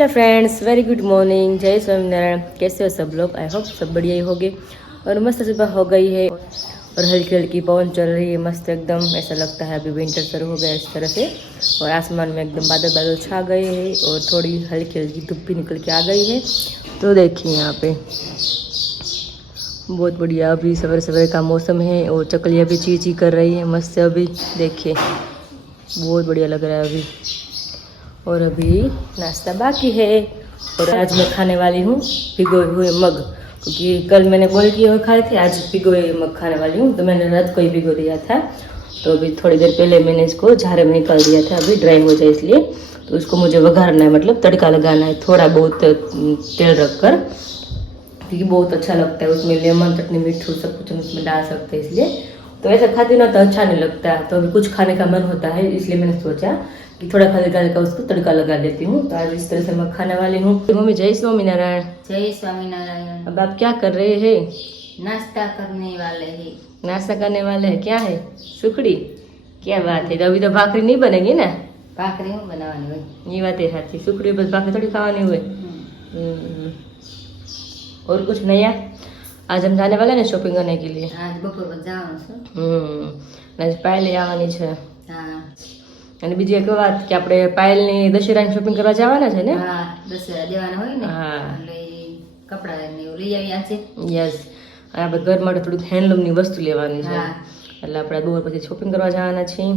Hello friends very good morning Jai Swaminarayan. कैसे हो सब लोग? आई होप सब बढ़िया ही होगे और मस्त सुबह हो गई है और हल्की हल्की पवन चल रही है मस्त एकदम. ऐसा लगता है अभी विंटर शुरू हो गया इस तरह से और आसमान में एकदम बादल बादल छा गए हैं और थोड़ी हल्की हल्की धूप भी निकल के आ गई है. तो देखिए यहाँ पे बहुत बढ़िया अभी सवेरे सवेरे का मौसम है और चकलियाँ भी ची ची कर रही है मस्त अभी. देखिए, बहुत बढ़िया लग रहा है अभी. और अभी नाश्ता बाकी है। और आज मैं खाने वाली हूँ भिगोए हुए मग। क्योंकि कल मैंने बॉईल किए हुए खाए थे, आज भिगोए मग खाने वाली हूँ। तो मैंने रात को ही भिगो दिया था। तो अभी थोड़ी देर पहले मैंने इसको झारे में निकाल दिया था। अभी ड्राई हो जाए इसलिए। तो उसको मुझे वघारना है मतलब तड़का लगाना है थोड़ा बहुत तेल रख कर क्योंकि बहुत अच्छा लगता है उसमें लेमन, चटनी मिठू सब कुछ हम उसमें डाल सकते हैं इसलिए। तो ऐसा खाती ना तो अच्छा नहीं लगता। तो अभी कुछ खाने का मन होता है, इसलिए मैंने सोचा थोड़ा हल्का हल्का उसको तड़का लगा देती हूँ तो आज इस तरह से मैं खाने वाली हूँ मम्मी जय स्वामीनारायण जय स्वामीनारायण अब आप क्या कर रहे हैं नाश्ता करने वाले हैं नाश्ता करने वाले हैं क्या है सुखड़ी क्या बात है तो अभी तो भाखरी नहीं बनेगी ना ભાખરી હું બનાવવાની હોય ये बात है साथी सुखड़ी बस भाखरी थोड़ी खावानी हुए હમ. हम्म। और कुछ नया आज हम जाने वाले हैं शॉपिंग करने के लिए આજ બપોર પછી જવાનું છું હમ આજ પાયલ આવવાની છે હા અને બીજી એક વાત કે આપણે પાયલની દશેરાની શોપિંગ કરવા જવાના છે ને? હા દશેરા દેવાના હોય ને હા. કપડાં ને એવું લઈ આવ્યા છે. યસ અને આપણે ઘર માટે થોડુંક હેન્ડલૂમની વસ્તુ લેવાની છે. એટલે આપણે દોર પછી શોપિંગ કરવા જવાના છીએ.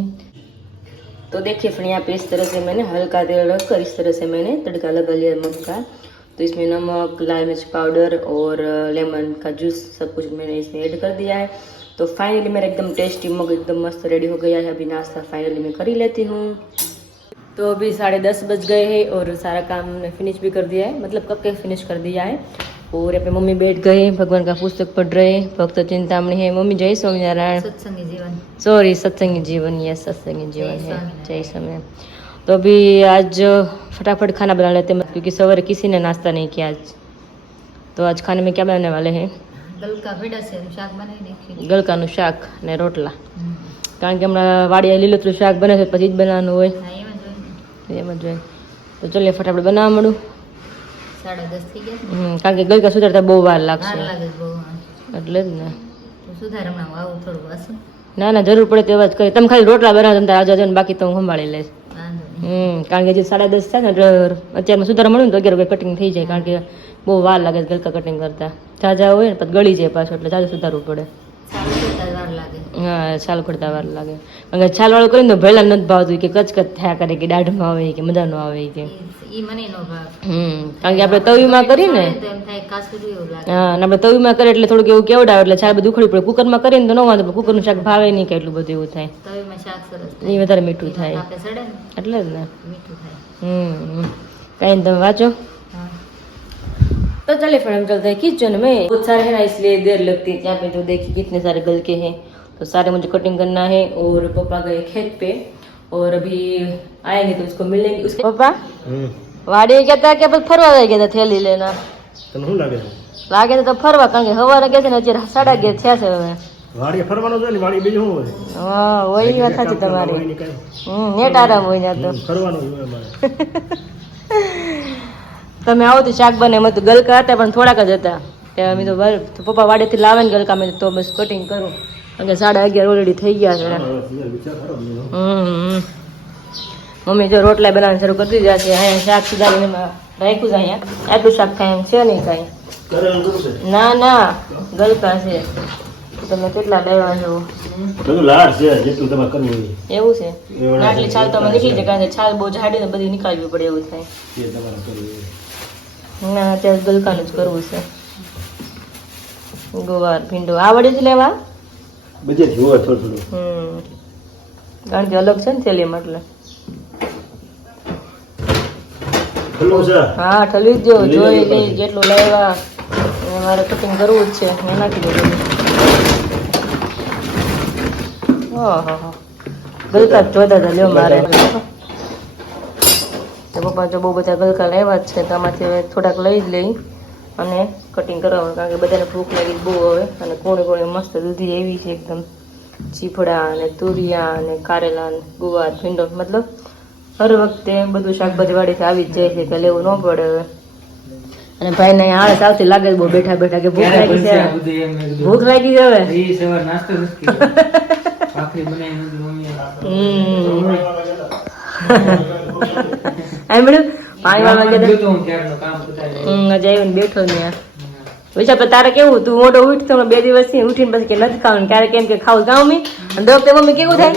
તો देखिए फ्रेंड यहाँ पे इस तरह से मैंने हल्का तेल रखकर इस तरह से मैंने तड़का लगा लिया मग का तो इसमें नमक लाल मिर्च पाउडर और लेमन का जूस सब कुछ मैंने इसमें तो फाइनली मेरा एकदम टेस्टी मग एकदम मस्त रेडी हो गया है। अभी नाश्ता फाइनली मैं कर ही लेती हूँ। तो अभी साढ़े दस बज गए हैं और सारा काम ने फिनिश भी कर दिया है। मतलब कब के फिनिश कर दिया है? और यहाँ पे मम्मी बैठ गए भगवान का पुस्तक पढ़ रहे भक्त चिंतामणि है। मम्मी जय स्वामीनारायण। सत्संगी जीवन। सॉरी सत्संगी जीवन यस सत्संगी जीवन है। जय स्वामी। तो अभी आज फटाफट खाना बना लेते हैं। मतलब क्योंकि सवेरे किसी ने नाश्ता नहीं किया आज। तो आज खाने में क्या बनाने वाले हैं? ગલકા ભેડા શાક બનાવી નાખ્યું. ગલકાનું શાક ને રોટલા. કારણ કે હમણાં વાડીએ લીલોતરું શાક બને છે પછી જ બનાવવાનું હોય. એમ જ હોય તો ચલીએ ફટાફટ બનાવવા મળું. સાડા દસ થઈ ગયા કારણ કે ગલકા સુધારતા બહુ વાર લાગશે. એટલે જ ને. તો સુધાર હમણાં હું આવું થોડું વાસું ના ના જરૂર પડે તેવા જ કરી તમે ખાલી રોટલા બનાવો તમે આજે ને બાકી તો હું સંભાળી લઈશ. હમ કારણ કે જે સાડા દસ થાય ને અત્યારમાં સુધારા મળ્યું ને તો અગિયાર વાગે કટિંગ થઈ જાય કારણ કે બહુ વાર લાગે છે ગલકા કટિંગ કરતા. ઝાઝા હોય ને પછી ગળી જાય પાછું એટલે ઝાઝા સુધારવું પડે. હા છાલ ખોડતા વાર લાગે. કારણ કે છાલ વાળું કરીને ભેલા નથી ભાવતું કે કચકચ થયા કરે કે દાઢમાં આવે કે મજા ન આવે કે. હમ કારણ કે આપણે તવીમાં કરીને હા આપણે તવીમાં કરીએ એટલે થોડુંક એવું કેવડાવે એટલે છાલ બધું ઉખડી પડે. કુકરમાં કરીને તો ન વાંધો કુકરનું શાક ભાવે નહીં કે એટલું બધું એવું થાય. એ વધારે મીઠું થાય. એટલે જ ને. હમ કાંઈ તમે વાંચો. तो चले फिर हम चलते हैं किचन में बहुत सारे हैं ना इसलिए देर लगती है यहाँ पे जो देखिए कितने सारे गलके हैं तो सारे मुझे कटिंग करना है और पापा गए खेत पे और अभी आएंगे तो उसको मिलेंगे उसके पापा વાડી ગયા હતા કે પછી ફરવા ગયા હતા થેલી લેના તને શું લાગે છે લાગે તો ફરવા કારણ કે હવારે ગયા છે ને અત્યારે સાડા ગયા થયા છે હવે વાડીએ ફરવાનું છે ને વાડી બીજું શું હોય હા હોય ઈ વાત સાચી કામ કરવાનું તમારી હોય ને કાંઈ. હમ નેટ આરામ હોય ત્યાં તો હમ, ફરવાનું જ હોય અમારે તમે આવો તો શાક બને. અમે તો ગલકા હતા પણ થોડાક જ હતા. તે અમે તો પપ્પા વાડેથી લાવે ને ગલકા મેં તો બસ કટિંગ કરું. કારણ કે સાડા અગિયાર ઓલરેડી થઈ ગયા છે. હમ મમ્મી જો રોટલા બનાવવાનું શરૂ કરી દીધા છે અહીંયા શાક સુધારીને એમાં રાખ્યું છે અહીંયા. આટલું શાક થાય એમ છે નહીં કાંઈ. ના ના. ગલકા છે. તમે કેટલા લેવા છો? બધું લાડ છે જેટલું તમારે કરવું એવું છે? આટલી છાલ તો નીકળી જાય કારણ કે છાલ બહુ જાડી ને બધી નીકાળવી પડે એવું થાય એ તમારે કરવું હોય ના અત્યારે ગલકાનું જ કરવું છે. ગુવાર ભીંડો. આવડે જ લેવા? બધે જોવે થોડું હમ. કારણ કે અલગ છે ને થેલીમાં એટલે. હા ઠલવી જ જોઈ લઈ જેટલું લેવા. મારે કટિંગ કરવું જ છે. મેં નાખી દીધું. ઓહો. ગલકા જ જોતા હતા લ્યો મારે. તો પપ્પા જો બહુ બધા ગલકા લેવા જ છે તો આમાંથી હવે થોડાક લઈ જ લઈ અને કટિંગ કરવાનું કારણ કે બધાને ભૂખ લાગી બહુ હવે. અને કોણે કોણે મસ્ત દૂધી એવી છે એકદમ. ચીફડા અને તુરિયા અને કારેલા અને ગુવાર ભીંડો મતલબ હર વખતે બધું શાકભાજી વાડીથી આવી જ જાય છે કે લેવું ન પડે હવે. અને ભાઈને ને આળસ આવતી લાગે બહુ બેઠા બેઠા કે ભૂખ લાગી છે. ભૂખ લાગી હવે. હમ. પાણી વાળવા ગયા બેઠો તારે કેવું? તું મોટો ઉઠ તો બે દિવસથી ઉઠીને પછી કે નથી ખાવાનું. ક્યારે કેમ કે ખાવું ગાવ મી. અને દોસ્તે મમ્મી કેવું થાય?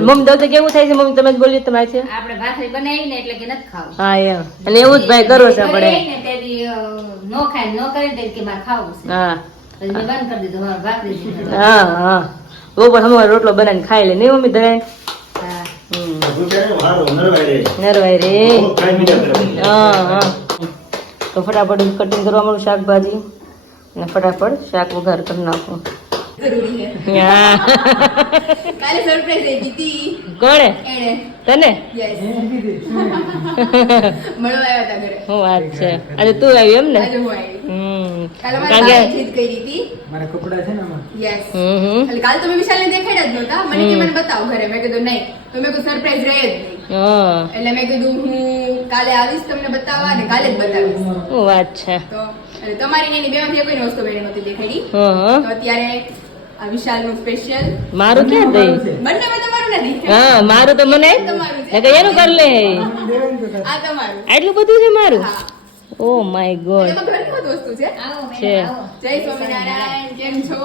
મમ્મી દોસ્તે કેવું થાય છે? મમ્મી તમે જ બોલ્યું તમારે છે. આપણે ભાખરી બનાવી ને એટલે કે નથી ખાવું. હા એમ. અને એવું જ ભાઈ કરવો છે આપણે. ને ખાય નો કરે કે મારે ખાવું છે. હા. પછી બંધ કરી દીધું હા હા. બહુ પણ હમણાં રોટલો બનાવીને ખાઈ લે. નહીં મમ્મી ધરાય? નરવાય રે. હા હા તો ફટાફટ કટિંગ કરવા મળું શાકભાજી અને ફટાફટ શાક વઘાર કરી નાખું. હા. કોણે? તને? શું વાત છે. આજે તું આવી એમ ને? આજે હું આવી હમ કાલે કારણ મારા કે ભાઈએ જીદ યસ હમ હમ. કાલ તો વિશાલને દેખાડ્યા જ નહોતા. મને કે મને બતાવો ઘરે. મેં કીધું નહીં. તો મેં કીધું સરપ્રાઈઝ રહે જ નહીં. એટલે મેં કીધું હું કાલે આવીશ તમને બતાવવા અને કાલે જ બતાવીશ. વાત છે. તો તમારી ને એની બેમાંથી કોઈ વસ્તુ મેં નહોતી દેખાડી. હા હા. તો અત્યારે આ વિશાલનું સ્પેશિયલ મારું ક્યાં દઈ બંને તમારું નથી. હા મારું તો મને તમારું છે. એનું કર લે. આ તમારું. આટલું બધું છે મારું? Oh my god. વસ્તુ છે? છે. જય સ્વામિનારાયણ કેમ છો?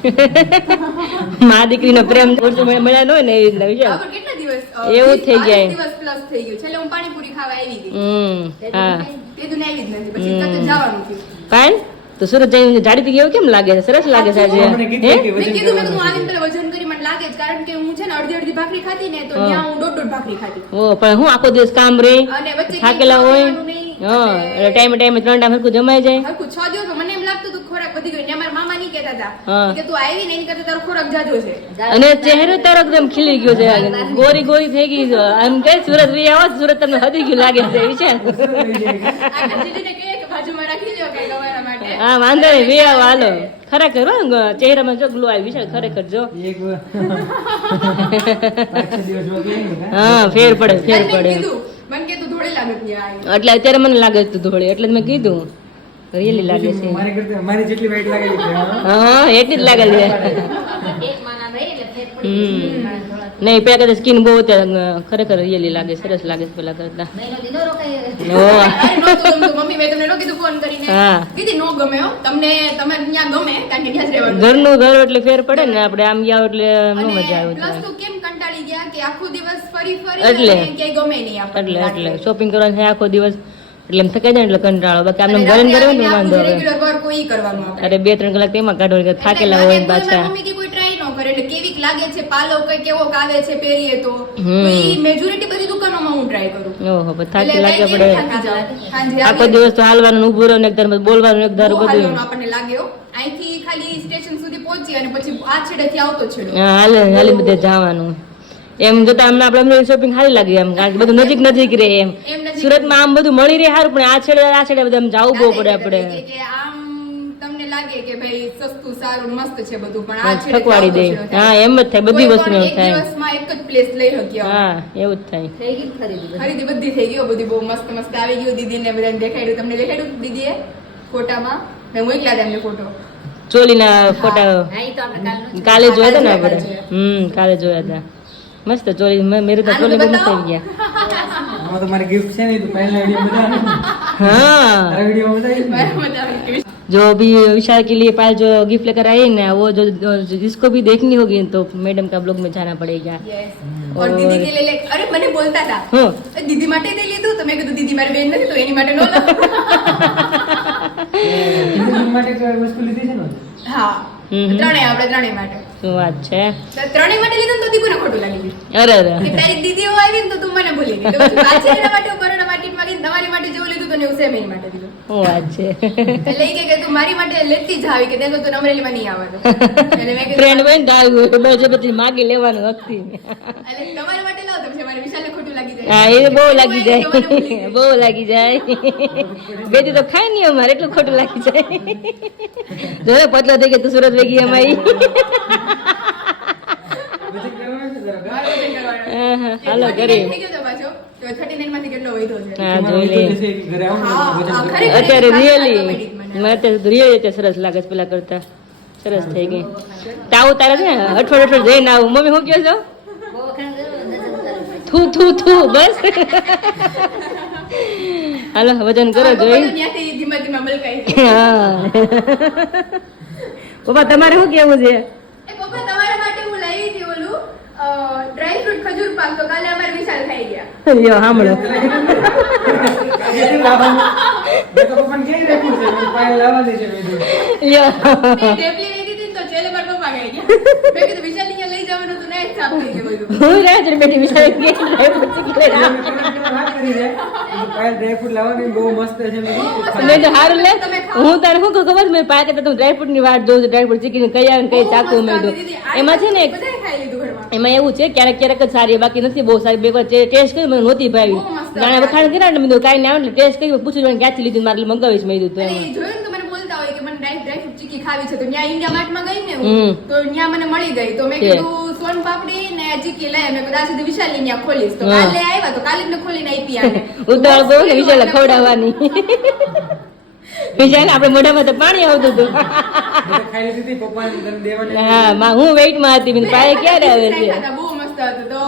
મા દીકરીનો પ્રેમ ઓછો મળ્યા મળ્યા ન હોય ને એ રીતના વિચાર બરાબર કેટલા દિવસ? એવું થઈ જાય. દિવસ પ્લસ થઈ ગયું. છેલ્લે હું પાણીપુરી ખાવા આવી ગઈ. હમ હા. તે દુને આવી જ નથી. પછી તો જવાનું થયું. કાંઈ? તો સુરત જઈને જાડી થઈ ગયો કેમ લાગે છે? સરસ લાગે છે આજે. હે? મેં કીધું મેં કીધું આની અંદર વજન કરી મને લાગે છે કારણ કે હું છે ને અડધી અડધી ભાખરી ખાતી ને તો ત્યાં હું દોઢ દોઢ ભાખરી ખાતી ઓ પણ હું આખો દિવસ કામ રે અને વચ્ચે થાકેલા હોય. નહીં. હા એટલે ટાઈમે ટાઈમે ત્રણ ટાઈમ હરકું જમાઈ જાય. હરકું છ દિવસ મને એમ લાગતું હતું ખોરાક વધી ગયો ને મારા મામા નહીં કહેતા હતા. કે તું આવી ને એની કરતા તારો ખોરાક જાજો છે. અને ચહેરો તારો એકદમ ખીલી ગયો છે. ગોરી ગોરી થઈ ગઈ છે. આમ કે સુરત વી આવો સુરત તમને હદી ગયું લાગે છે. વિચાર હા વાંધો નહીં વે આવો હાલો. ખરેખર હો ચહેરામાં જો ગ્લો આવી વિચાર ખરેખર જો. હા ફેર પડે ફેર પડે. મને કે તું ધોળે લાગે ત્યાં એટલે અત્યારે મને લાગે તું ધોળી, એટલે મેં કીધું. રિયલી લાગે છે. મારી કરતા મારી જેટલી વાઈટ લાગે છે હા. એટલી જ લાગે છે. નહીં પેલા કરતા સ્કિન બહુ અત્યારે ખરેખર રિયલી લાગે સરસ લાગે છે પેલા કરતા. ઘરનું ઘર એટલે ફેર પડે ને આપણે આમ ગયા એટલે ન મજા આવે પ્લસ ત્યારે. તો કેમ કંટાળી ગયા કે આખો દિવસ ફરી ફરી એટલે. એટલે એટલે. શોપિંગ કરવાનું આખો દિવસ. એટલે એમ થકાઈ જાય એટલે કંટાળો. બાકી આમને અને કરે ને વાંધો આવે. અરે બે ત્રણ કલાક તેમાં કાઢો થાકેલા હોય પાછા. કોઈ મમ્મી કે કોઈ try ન કરે એટલે કેવીક લાગે છે પાલો કઈ કેવો આવે છે પહેરીએ તો હમ. તો બધી દુકાનોમાં હું try કરું. ઓહો થાકી લાગે કઈ આપણે કેવી થાકી જાઉં. સાંજે આખો દિવસ તો હાલવાનું ઊભું રહો ને એક ધારું બોલવાનું એક ધારું બધું આપણને લાગે અહીંથી ખાલી સ્ટેશન સુધી પહોંચી અને પછી આ છેડેથી આવતો છેડો. હા, હાલે હાલી બધે જવાનું. એમ જોતા એમને આપણે શોપિંગ સારી લાગે એમ કારણ કે બધું નજીક નજીક રહે એમ. સુરતમાં આમ બધું મળી રહે સારું પણ આ છેડે આ છેડે બધા જવું બહુ પડે આપણે. કે- કે આમ તમને લાગે કે ભાઈ સસ્તું સારું મસ્ત છે બધું પણ આ છેડેથી થકવાડી દે. હા એમ જ થાય બધી વસ્તુ પણ થાય. દિવસમાં એક જ place લઈ શકીએ હા એવું જ થાય. થઈ ગઈ ખરીદી બધી. ખરીદી બધી થઈ ગઈ બધી બહુ મસ્ત મસ્ત આવી ગયું. દીદીને બધાને દેખાડ્યું. તમને દેખાડ્યું દીદીએ ફોટામાં? મેં મોકલ્યા હતા એમને ફોટો. ચોલીના ફોટા. કાલે જોયા. હતા ને આપણે? હમ કાલે જોયા હતા. મસ્ત ચોલી મે- મેરે તો આનું ચોલી તો બહુ મસ્ત બતાવો. આવી ગયા આમાં તો મારી ગિફ્ટ છે ને એ તો પહેલા વિડીયો બતાવ્યો हाँ તારા વિડીયો બતાવી મારા મજા આવી ગઈ. जो अभी विशाल के लिए पायल जो गिफ्ट लेकर आई है ना वो जो, जो जिसको भी देखनी होगी तो मैडम का ब्लॉग में जाना पड़ेगा Yes. और દીદી કે લે લે અરે મને બોલતા હતા हाँ "એ દીદી માટે લઈ લીધું તો મેં કીધું દીદી મારી બેન નથી તો એની માટે નો લાવ." હિન્દુ માટે કોઈ વસ્તુ લીધી છે ને હા હમ. ત્રણેય આપણે ત્રણેય માટે શું વાત છે? ત્રણેય માટે લીધું તો દીકુને ખોટું લાગી ગયું. અરે અરે. તારી દીદીઓ આવી ને તો તું મને ભૂલી ગઈ. તો પાછી એના માટે બરોડા માર્કેટમાં ગઈ તમારી માટે જેવું લીધું તો ને સેમ એની માટે શું વાત છે? એટલે ઈ કે તું મારી માટે લેતી જ આવી કે તે તો તું અમરેલીમાં નહીં આવવાનું એટલે મેં ફ્રેન્ડ હોય ને તો આવ્યું બસ પછી માગી લેવાનું હકતી એટલે તમારા માટે લાવ તમે મારે વિશાલને ખોટું લાગી જાય. હા એ બહુ લાગી જાય. બહુ લાગી જાય. બેટી તો ખાય નહીં અમારે એટલું ખોટું લાગી જાય. જોયો પતલો થઈ ગયો તું સુરત વેગી અમારી. હાલો 39 અત્યારે રિયલી મને. મેં અત્યારે રિયલી અત્યારે સરસ લાગે છે પેલા કરતા. સરસ થઈ ગઈ. તાવ તારે છે ને? અઠવાડ અઠવાડ જઈને આવું. મમ્મી હું કહો છો? થૂ થૂ. થુ બસ. હાલો વજન કરો જોઈ. હા. પપ્પા તમારે શું કેવું છે એ પપ્પા તમારા માટે હું લાવી હતી ઓલું ડ્રાય ફ્રૂટ ખજૂર પાક તો કાલે અમારે વિશાલ ખાઈ ગયા. સાંભળો. હતી તો પપ્પા મેં કીધું હું રાહ જોઈને બેઠી વિચારી કે ડ્રાય ફ્રૂટ મેં કીધું વાત કરી છે. મેં પાયલ ડ્રાયફ્રૂટ લાવવાની બહુ મસ્ત છે મેં તો હારું લે હું તારે શું ખબર? મેં પાક તો ડ્રાયફ્રૂટની વાટ જોઉં છું ડ્રાયફ્રૂટ ચીકીને કઈ ને કઈ ચાકુ મેં એમાં છે ને એમાં એવું છે ક્યારેક ક્યારેક જ સારી બાકી નથી બહુ સારી બે વાર ટેસ્ટ કરી મને નહોતી ભાવી જાણે વખાણ કર્યા ને મેં કાંઈ ના આવે ટેસ્ટ કરી પૂછ્યું ક્યાંથી લીધું મારે મંગાવીશ મેં તો એમાં. એ જોયું ને તો મને બોલતા હોય કે મને ડ્રાય ખાવી છે. તો ત્યાં ઇન્ડિયા માર્ટમાં ગઈ ને. હું તો ત્યાં મને મળી ગઈ. તો મેં કીધું સોન પાપડી ને ચીકી લઈ મેં કીધું આ સુધી વિશાલ ત્યાં ખોલીશ. તો કાલે આવ્યા તો કાલે મેં ખોલીને આપી આને. ઉતાવળ દો ને વિશાલ ખવડાવવાની. વિશાલ આપણે મોઢામાં તો પાણી આવતું હતું. હા માં હું વેઇટમાં હતી મેં ક્યારે આવે છે? બહુ મસ્ત હતું. તો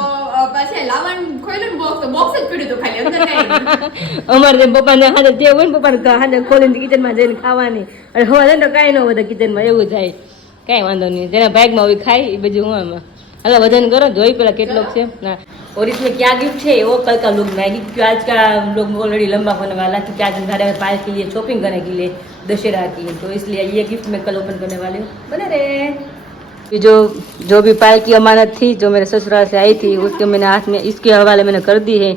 પાછા પછી લાવણ ખોલ્યું ને બોક્સ તો બોક્સ જ પડ્યું હતું ખાલી અંદર કાંઈ નહોતું. અમારે જેમ પપ્પાને હાથે તે હોય ને પપ્પાને હાથે ખોલીને કિચનમાં જઈને ખાવાની અને હવા જાય ને તો કાંઈ ન વધે કિચનમાં એવું થાય કાંઈ વાંધો નહીં જેના ભાગમાં હોય ખાય એ બધું હું આમાં હાલો वजन करो જોઈ પેલા કેટલો છે ना और इसमें क्या गिफ्ट है वो कल का लोग मैगी क्योंकि आज का लोग ऑलरेडी लंबा होने वाला है क्योंकि आज हम घर पायल के लिए शॉपिंग करने के लिए दशहरा की तो इसलिए ये गिफ्ट मैं कल ओपन करने वाली हूँ बने रहे ये जो जो भी पायल की अमानत थी जो मेरे ससुराल से आई थी उसके मैंने हाथ में इसके हवाले मैंने कर दी है.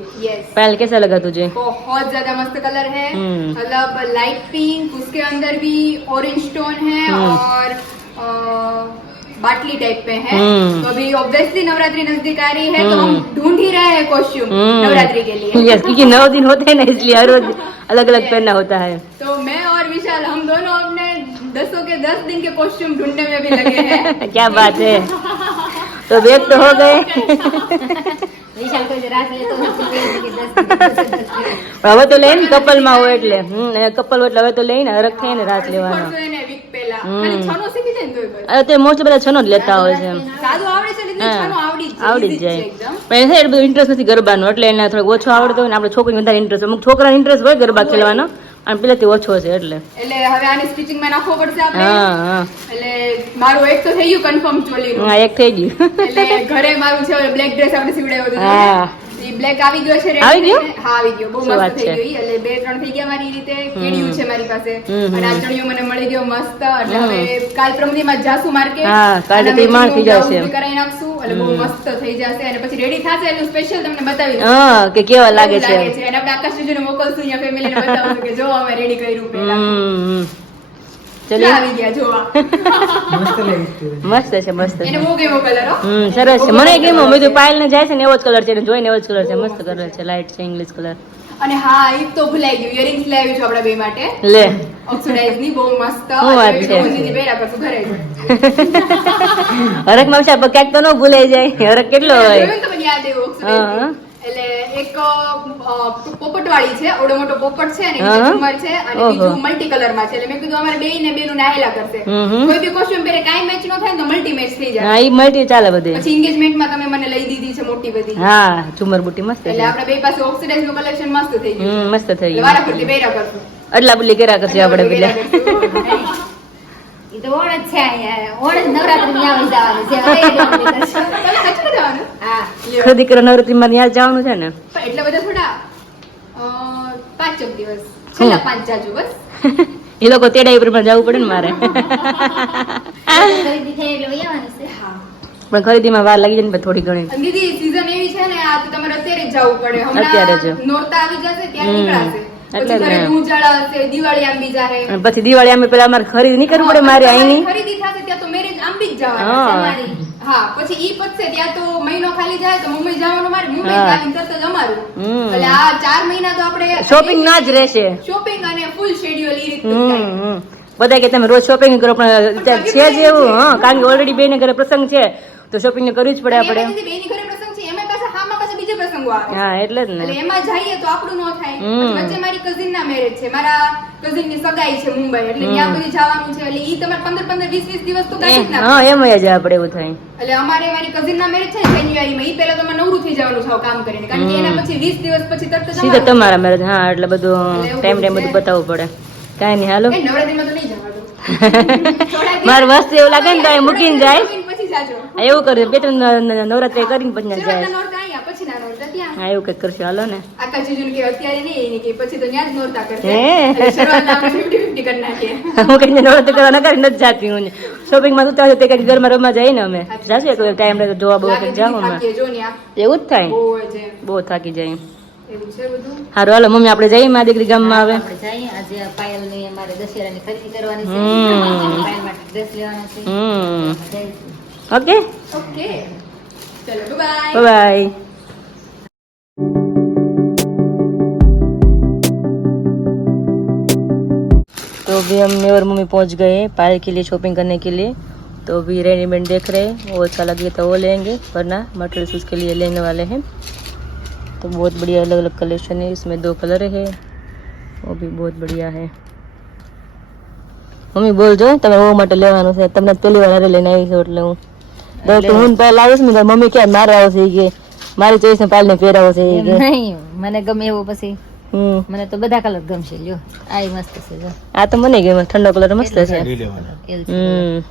पायल कैसा लगा तुझे बहुत ज़्यादा मस्त कलर है हम्म। मतलब लाइट पिंक उसके अंदर भी ऑरेंज स्टोन है हम्म। और अ, बाटली टाइप पे है हम्म। तो अभी ऑब्वियसली नवरात्रि नज़दीक आ रही है तो। हम ढूंढ ही रहे हैं कॉस्ट्यूम नवरात्रि के लिए यस क्योंकि नौ दिन होते हैं ना इसलिए हर रोज अलग अलग पहनना होता है तो मैं और विशाल हम दोनों दसों के दस दिन के कॉस्ट्यूम ढूंढने में भी लगे हैं क्या बात है तो वेट तो हो गए વિશાલ કોઈ દી રાત લેતો નથી કે દસ દિવસ, દસ દિવસ. હવે તો લઈને કપલમાં હોય એટલે હમ કપલ હોય એટલે હવે તો લઈને હરખ થઈને રાત લેવાનો શીખવાડશો એને week પહેલા. હમ. ખાલી છનો શીખી જાય ને તોય બસ. અત્યારે મોસ્ટ બધા છનો જ લેતા હોય છે સાદું આવડે છે એટલે હા, છનો આવડી જ જાય, આવડી જ easy જાય છે એકદમ. પણ એ છે એટલું બધું ઇન્ટરેસ્ટ નથી ગરબાનો એટલે એને થોડોક ઓછો આવડતો હોય ને આપણે છોકરીને વધારે ઇન્ટરેસ્ટ અમુક છોકરાને ઇન્ટરેસ્ટ હોય ગરબા ખેલવાનો અને પેલાથી ઓછો છે એટલે. એટલે હવે આની સ્ટિચિંગમાં નાખવો પડશે આપણે? હા હા. એટલે મારું એક તો થઈ ગયું કન્ફર્મ ચોલી. હા એક થઈ ગયું. એટલે ઘરે મારું છે બ્લેક ડ્રેસ આપણે સીવડાવ્યો હતો હા. બ્લેક આવી ગયો છે આવી ગયો? હા આવી ગયો. બહુ મસ્ત થઈ? ગયો એટલે બે ત્રણ થઈ ગયા મારી રીતે. કેડિયું છે મારી પાસે. અને આ ચણિયો મને મળી ગયો મસ્ત. એટલે હવે કાલ પ્રમદીમાં જાસુ માર્કેટ હા, કાલે ડીમાર્ટ થઈ જશે. કરાઈ નાખશું. એટલે બહુ મસ્ત થઈ જશે. અને પછી રેડી થશે એનું સ્પેશિયલ તમને બતાવી દઉં. હા કે કેવા લાગે છે લાગે છે. અને આપણે આકાશ જીજુને મોકલશું અહીંયા ફેમિલીને બતાવશું કે જો અમે રેડી કર્યું ક્યાં ચલો. આવી ગયા? જોવા. મસ્ત લાગી છે. મસ્ત છે એને બહુ ગમ્યો કલર હમ સરસ છે. મને કેમ મેં તો પાયલ ને જાય છે ને એવો જ કલર છે ને જોઈને એવો જ કલર છે. મસ્ત કલર છે લાઈટ છે ઇંગ્લિશ કલર અને હા ઈ તો ભૂલાઈ ગયું. ઇયરિંગ્સ લઈ આવી છું આપણા બે માટે. લે. ઓક્સિડાઇઝની બહુ મસ્ત. શું વાત છે? ઘરે હરકમાં ક્યાંક તો ન ભૂલાઈ જાય. હરક કેટલો હોય. જોયું ને યાદ આવ્યું ઓક્સિડાઇઝ એટલે એક પોપટવાળી પોપટ વાળી છે ઓડો મોટો પોપટ છે અને ઝુમર છે અને બીજું મલ્ટી કલરમાં છે. એટલે મેં કીધું અમારે બે ને બે નું નાયેલા કરશે. કોઈ બી કોસ્ટ્યુમ પહેરે કાઈ મેચ નો થાય તો મલ્ટી મેચ થઈ જાય. હા ઈ મલ્ટી ચાલે બધે. પછી એન્ગેજમેન્ટમાં તમે મને લઈ દીધી છે મોટી બધી. હા ઝુમર બુટી મસ્ત એટલે આપણે બે પાસે ઓક્સિડાઇઝનું કલેક્શન મસ્ત થઈ ગયું. મસ્ત થઈ ગયું. વારા ફરતી પહેર્યા કરશું. અડલા બુલી કર્યા કરશું આપણે પેલા ઈ તો ઓણ જ છે અહીંયા. ઓણ જ નવરાત્રી આવી જવાનું છે. હવે એ તમે જવાનું હા. લ્યો. ખરીદી કરવા નવરાત્રી માં ત્યાં જવાનું છે ને? પણ બધા થોડા પાંચ દિવસ છેલ્લા પાંચ જાજુ બસ એ લોકો તેડા ઉપર જવું પડે ને મારે. ખરીદી થઈ એટલે વહી આવવાનું છે. હા. પણ ખરીદીમાં વાર લાગી જાય ને થોડી ઘણી. દીદી સીઝન એવી છે ને આ તમારે અત્યારે જવું પડે. અત્યારે જ. નોરતા આવી જશે ત્યારે હમ. નીકળાશે. એટલે ને. દિવાળી આંબી જાહે. પછી દિવાળી અમે પેલા અમારે ખરીદી નહીં કરવી પડે મારે અહીં અહીંની. ખરીદી થશે ત્યાં તો મેરેજ આંબી જ જવાના હા. પછી ઈ પતશે ત્યાં તો મહિનો ખાલી જાય તો મુંબઈ જવાનું મારે મુંબઈ ખાલી તરત જ અમારું. એટલે આ ચાર મહિના તો આપણે શોપિંગ ના જ રહેશે. શોપિંગ અને ફૂલ શેડ્યુલ ઈ રીતે. બધા કે તમે રોજ શોપિંગ કરો પણ છે જ એવું હા કારણ કે ઓલરેડી બેને ઘરે પ્રસંગ છે તો શોપિંગ કરવી જ પડે આપણે એમાં દીદી બેની ઘરે પ્રસંગ છે એમાં પાછા હામાં આવે. હા એટલે જ ને. એમાં જઈએ તો આપણું નો થાય. વચ્ચે મારી કઝિન ના મેરેજ છે. મારા કઝિનની સગાઈ છે મુંબઈ. એટલે ત્યાં બધી જવાનું છે. એટલે ઈ તમારે 15 15 20 20 દિવસ તો કાઢી ના હા એમ જ આપણે એવું થાય. એટલે અમારે મારી કઝિન ના મેરેજ છે જાન્યુઆરી માં. ઈ પહેલા તમારે નવરું થઈ જવાનું છે કામ કરીને. કારણ કે એના પછી 20 દિવસ પછી તરત જ સીધા તમારા મેરેજ હા એટલે બધું ટાઈમ ટાઈમ બધું બતાવવું પડે. કાઈ નહીં હાલો. નવરાત્રીમાં તો નહીં જવાનું. મારે વસ્તુ એવું લાગે ને તો મૂકીને જાય. એવું કરજો. બે ત્રણ ન- ન- નવરાત્રી કરીને પછી જાય. નોરતા નોરતા એવું કંઈક કરશું. હાલો ને. આખા જીજુને કે અત્યારે નહીં કે પછી તો ત્યાં નોરતા કરશે હે? એટલે શરૂઆતના આપણે 50-50 કરી નાખીએ. હું કઈ નકર નથી જાતી હું. શોપિંગમાં ઉતાર તે કઈ ઘરમાં રમવા જઈએ ને અમે. જાશું એક ટાઈમ રહે તો જોવા બહુ કંઈક જાઉં અમે. એવું જ થાય? બહુ થાકી જાય એવું છે બધું? હારું હાલો મમ્મી આપણે જઈએ મા દીકરી ગામમાં આવે ઓકે જઈએ. બાય આ तो अभी हम मैं और मम्मी पहुंच गए हैं पायल के लिए शॉपिंग करने के लिए तो अभी रेडीमेड देख रहे हैं वो अच्छा लगे तो वो लेंगे वरना मटेरियल्स उसके लिए लेने वाले हैं तो बहुत बढ़िया अलग अलग कलेक्शन है इसमें दो कलर है वो भी बहुत बढ़िया है મમ્મી બોલજો તમે ઓ માટે લેવાનું છે તમને પહેલી વાર હારે લઈને આવી છું એટલે હું તો હું પહેલા આવીશ ને તો મમ્મી ક્યાં મારે આવશે ઈ કે મારી ચોઈસ ને પાલને પહેરાવો છે ઈ એમ કે નહીં મને ગમે એવું પછી હમ મને તો બધા કલર ગમશે લ્યો આ ય મસ્ત છે જો આ તો મને ગમે ઠંડો કલર મસ્ત છે એવું છે. हम्म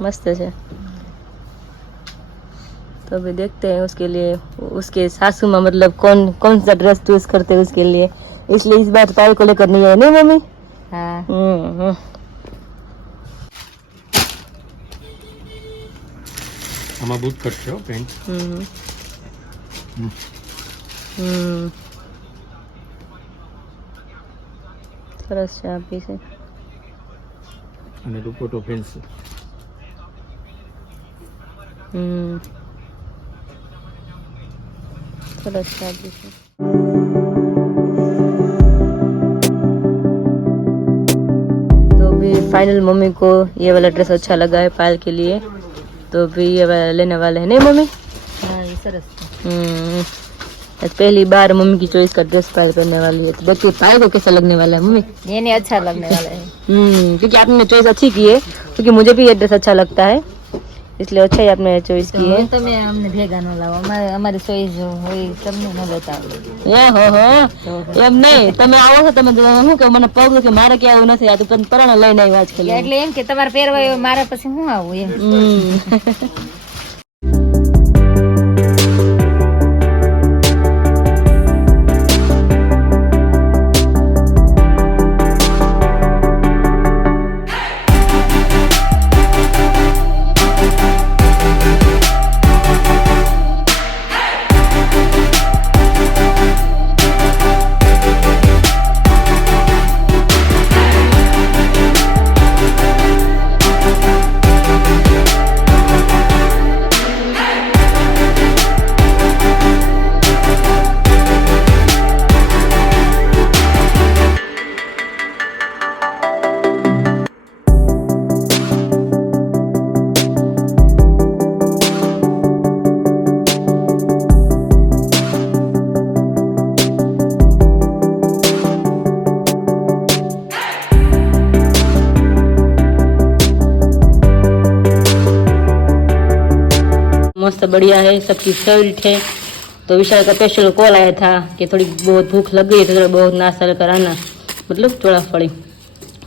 मस्त है तो अभी देखते हैं उसके लिए उसके सासू माँ मतलब कौन कौन सा ड्रेस चूज करते हैं उसके लिए इसलिए इस बार पायल को लेकर नहीं है नहीं मम्मी હા हम्म हम्म। આમાં બૂટ કટ છે પેન્ટ हम्म हम्म સરસ છે આપી છે અને દુપટ્ટો ફેન્સી હમ સરસ છે આપી છે तो अभी फाइनल मम्मी को ये वाला ड्रेस अच्छा लगा है पायल के लिए तो अभी ये वाला लेने वाले हैं नहीं मम्मी હા એ સરસ છે हम्म आज पहली बार मम्मी की चॉइस का ड्रेस पायल करने वाली है तो देखिए पायल को कैसा लगने वाला है मम्मी એને અચ્છા લગને વાલા હે हम्म क्योंकि आपने चॉइस अच्छी की है क्योंकि मुझे भी ये ड्रेस अच्छा लगता है इसलिए अच्छा ही आपने चॉइस તો की है તમે અમને ભેગા ન લાવો અમારે અમારી ચોઈસ જો હોય તમને ન લેતા આવડે એ હો હો એમ નહીં તમે આવો છો તમે શું કે મને પગ કે મારે કે આવું નથી આ તો પણ પરાણે લઈને આવ્યા આજ ખાલી એટલે એમ કે તમારે પહેરવા હોય મારે પછી હું આવું એમ मस्त बढ़िया है सबकी फेवरेट है तो विशाल का स्पेशल कॉल आया था कि थोड़ी बहुत भूख लग गई है तो थोड़ा बहुत नाश्ता लेकर आना मतलब चौड़ा फड़ी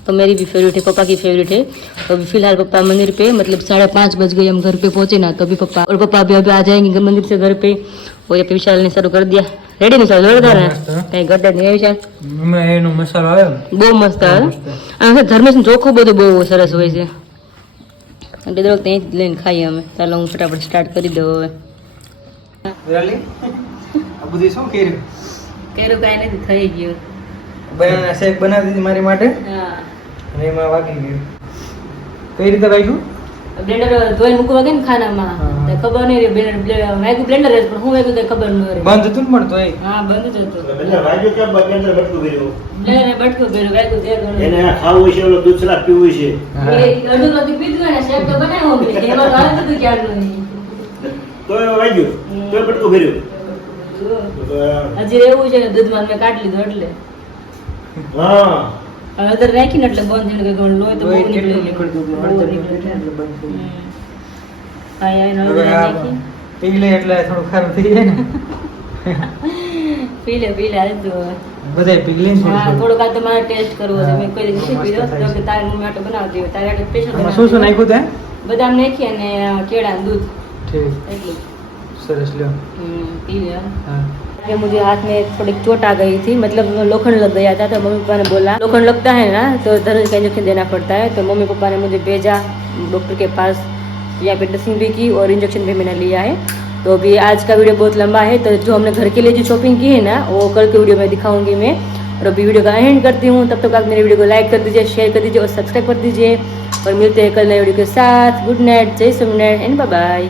तो मेरी भी फेवरेट है पापा की फेवरेट है तो अभी फिलहाल पापा मंदिर पे मतलब साढ़े पाँच बज गए हम घर पे पहुंचे ना तो अभी पापा और पापा अभी अभी आ जाएंगे मंदिर से घर पे और यहाँ पे विशाल ने शुरू कर दिया रेडी नहीं चालू जोरदार है कहीं गड्ढा नहीं है विशाल હમણાં એનો મસાલો આવ્યો ને બહુ મસ્ત આવે અને ધર્મેશ ચોખ્ખું બધું બહુ સરસ હોય છે એટલે દરરોજ ત્યાં જ લઈને ખાઈએ અમે. ચાલો હું ફટાફટ સ્ટાર્ટ કરી દઉં હવે. બધું શું કર્યું? કર્યું કાંઈ નથી થઈ ગયું. બનાના શેક બનાવી દીધી મારી માટે? હા. અને એમાં વાગી ગયું. કઈ રીતે વાગ્યું? બ્લેન્ડર ધોઈને મૂકવા ગઈ ને ખાનામાં. તો ખબર નહીં બ્લેન્ડર મેં બ્લેન્ડર જ પણ હું વેગું તો ખબર ન રહી. બંધ હતું પણ તોય? હા બંધ જ હતું. બ્લેન્ડર ભટકું કર્યું બ્લેન્ડર બટકું ભર્યું. વેગું તે. એને ખાવું છે ઓલો દૂધ પીવું છે. એ અડધું તો પીધું ને શેક તો બનાવ્યો. એમાં તો હાલતું હતું ક્યારનું નહીં. તો એ વાગ્યું. તો બટકું ભર્યું. હજી એવું છે ને દૂધમાં મેં કાઢી લીધું એટલે. હા. અંદર રાખીને એટલે બંધ થઈ ગયું લોહી તો બહુ નીકળી નીકળતું એટલે બંધ થઈ ગયું. એનો થોડું ખારું થઈ જાય ને. પી લે પી લે તો. બધાય ને થોડું હા થોડું. થોડુંક તમારે ટેસ્ટ કરવો છે. મેં કોઈ નથી પીધો તો કે તારે મમ્મી માટે બનાવતી હોય. તારે માટે સ્પેશિયલ શું શું નાખ્યું તે? બદામ નાખી અને કેળા ને દૂધ. ઠીક. એટલું. સરસ લ્યો. હમ, પી લે. હા. ये मुझे हाथ में थोड़ी चोट आ गई थी मतलब लोखंड लग गया था तो मम्मी पापा ने बोला, लोखंड लगता है ना तो दर्द का इंजेक्शन देना पड़ता है तो मम्मी पापा ने मुझे भेजा, डॉक्टर के पास यहाँ पे ड्रेसिंग भी की और इंजेक्शन भी मैंने लिया है। तो अभी आज का वीडियो बहुत लंबा है तो जो हमने घर के लिए जो शॉपिंग की है ना, वो कल के वीडियो में दिखाऊँगी मैं। और अभी वीडियो का एंड करती हूँ, तब तक आप मेरे वीडियो को लाइक कर दीजिए शेयर कर दीजिए और सब्सक्राइब कर दीजिए। और मिलते हैं कल नए वीडियो के साथ। गुड नाइट जय सोमनाथ एंड बाय